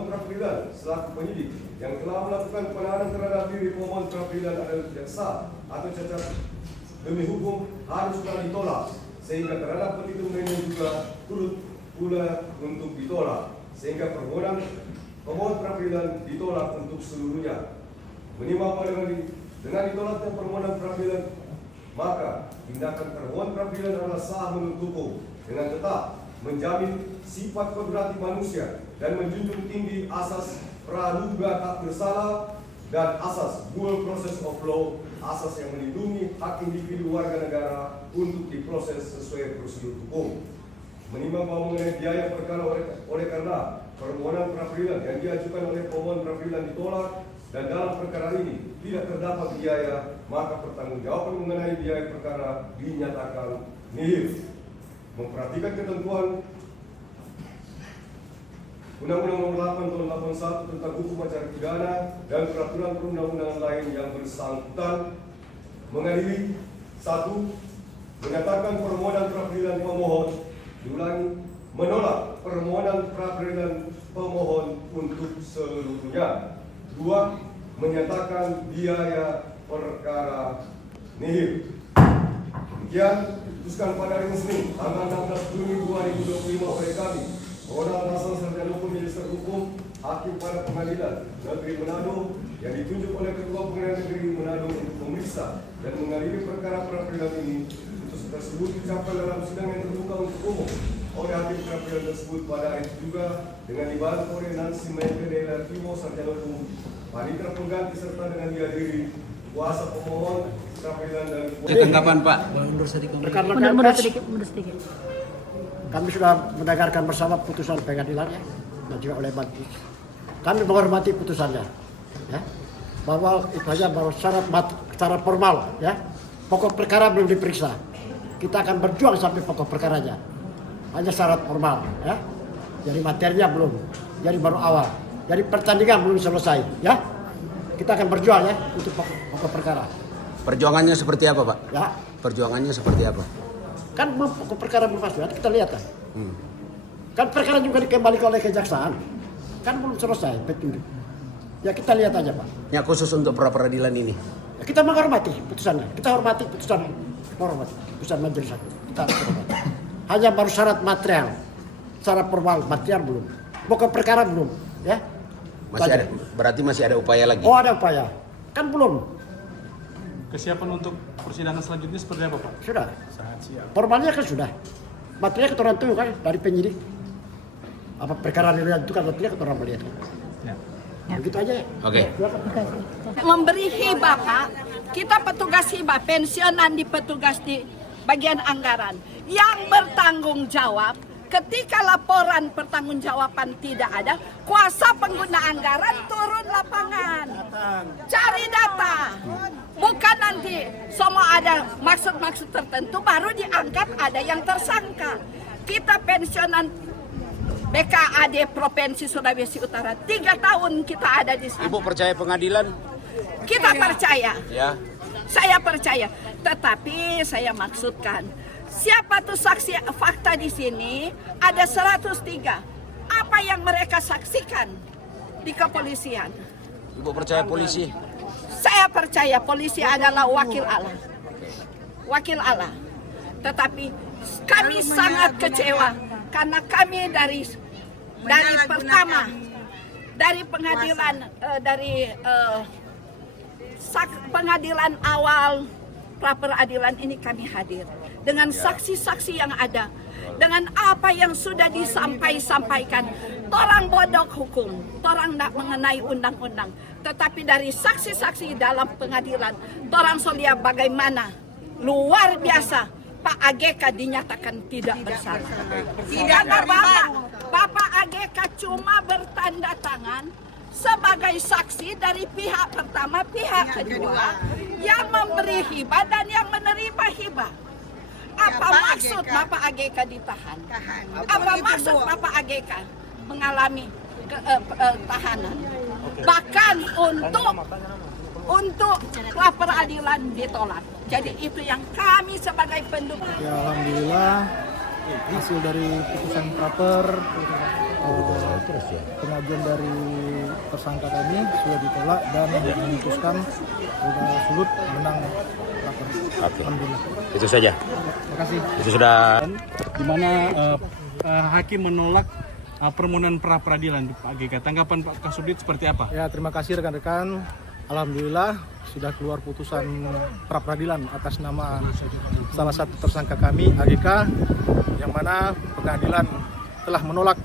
pemohon pra-peradilan selaku penyidik yang telah melakukan penahanan terhadap diri pemohon pra-peradilan adalah tidak sah atau cacat demi hukum harus ditolak, sehingga terhadap petitum ini juga turut pula untuk ditolak, sehingga permohonan pemohon pra-peradilan ditolak untuk seluruhnya. Menimbang dengan ditolaknya permohonan pra-peradilan, maka tindakan termohon pra-peradilan adalah sah menurut hukum dengan tetap menjamin sifat kodrati manusia dan menjunjung tinggi asas praduga tak bersalah dan asas due process of law, asas yang melindungi hak individu warga negara untuk diproses sesuai prosedur hukum. Menimbang bahwa mengenai biaya perkara oleh karena permohonan pra-peradilan yang diajukan oleh pemohon pra-peradilan ditolak dan dalam perkara ini tidak terdapat biaya, maka pertanggungjawaban mengenai biaya perkara dinyatakan nihil. Memperhatikan ketentuan Undang-Undang Nomor 8 Tahun 81 tentang hukum acara pidana dan peraturan perundang-undangan lain yang bersangkutan, mengadili 1. Menyatakan permohonan pra-peradilan pemohon, diulangi, menolak permohonan pra-peradilan pemohon untuk seluruhnya. 2. Menyatakan biaya perkara nihil. Demikian diputuskan pada hari Senin tanggal 16 Juni 2025 oleh kami, Pengadil Pasal Sarjana Hukum Magister Hukum Hakim pada Pengadilan Negeri Manado yang ditunjuk oleh Ketua Pengadilan Negeri Manado untuk memeriksa dan mengadili perkara pra-peradilan ini. Putusan tersebut diucapkan dalam sidang yang terbuka untuk umum oleh hakim pra-peradilan tersebut pada hari itu juga dengan dibantu oleh Nancy Maitreya Timo Sarjana Hukum, panitera pengganti serta dengan dihadiri kuasa pemohon pra-peradilan dan tanggapan Pak. Mundur sedikit. Kami sudah mendengarkan bersama putusan pengadilan ya, dan juga oleh Majelis. Kami menghormati putusannya, ya, bahwa itu hanya baru syarat formal, ya. Pokok perkara belum diperiksa. Kita akan berjuang sampai pokok perkaranya. Hanya syarat formal, ya. Jadi materinya belum, jadi baru awal. Jadi pertandingan belum selesai, ya. Kita akan berjuang ya untuk pokok perkara. Perjuangannya seperti apa Pak? Ya. Perjuangannya seperti apa? Kan pokok perkara belum pasti, kita lihat kan. Kan perkara juga dikembalikan oleh kejaksaan. Kan belum selesai petunjuk. Ya kita lihat aja Pak. Ya khusus untuk pra-peradilan ini. Ya, kita menghormati putusannya. Kita hormati putusan majelis hakim. Kita hormati. Hanya baru syarat material. Syarat formal material belum. Pokok perkara belum, ya. Berarti masih ada upaya lagi. Oh, ada upaya. Kan belum. Kesiapan untuk persidangan selanjutnya seperti apa Pak? Sudah. Sangat siap. Formalnya kan sudah. Materialnya keterangan itu kan dari penyidik. Apa perkara dilihat itu kan materialnya keterangan melihat. Ya. Begitu aja ya. Oke. Memberi hibah Pak, kita petugas hibah pensiunan di petugas di bagian anggaran yang bertanggung jawab. Ketika laporan pertanggungjawaban tidak ada, kuasa pengguna anggaran turun lapangan, cari data. Bukan nanti semua ada maksud-maksud tertentu baru diangkat ada yang tersangka. Kita pensiunan BKAD Provinsi Sulawesi Utara 3 tahun kita ada di sana. Ibu percaya pengadilan? Kita percaya. Ya. Saya percaya, tetapi saya maksudkan siapa tuh saksi fakta di sini ada 103. Apa yang mereka saksikan di kepolisian? Ibu percaya polisi? Saya percaya polisi adalah wakil Allah. Wakil Allah. Tetapi kami sangat kecewa karena kami dari pertama dari pengadilan pengadilan awal pra-peradilan ini kami hadir dengan saksi-saksi yang ada, dengan apa yang sudah disampaikan. Torang bodok hukum, torang tidak mengenai undang-undang, tetapi dari saksi-saksi dalam pengadilan, torang solia bagaimana luar biasa Pak AGK dinyatakan tidak bersalah. Karena Bapak AGK cuma bertanda tangan sebagai saksi dari pihak pertama, pihak kedua yang memberi hibah dan yang menerima hibah. Apa maksud Bapak AGK ditahan? Apa maksud Bapak AGK mengalami tahanan? Bahkan untuk pra-peradilan ditolak. Jadi itu yang kami sebagai pendukung. Ya alhamdulillah hasil dari putusan praper, pengajuan dari tersangka kami sudah ditolak dan memutuskan Polda Sulut menang praper. Oke. Alhamdulillah. Itu saja. Terima kasih. Itu sudah. di mana hakim menolak permohonan pra peradilan Pak GK. Tanggapan Pak Kasubdit seperti apa? Ya, terima kasih rekan-rekan. Alhamdulillah sudah keluar putusan pra peradilan atas nama salah satu tersangka kami AGK, yang mana pengadilan telah menolak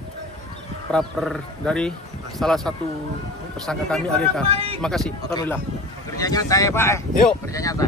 praper dari salah satu tersangka kami AGK. Terima kasih. Alhamdulillah. Kerja nyata ya Pak. Yuk. Kerja nyata.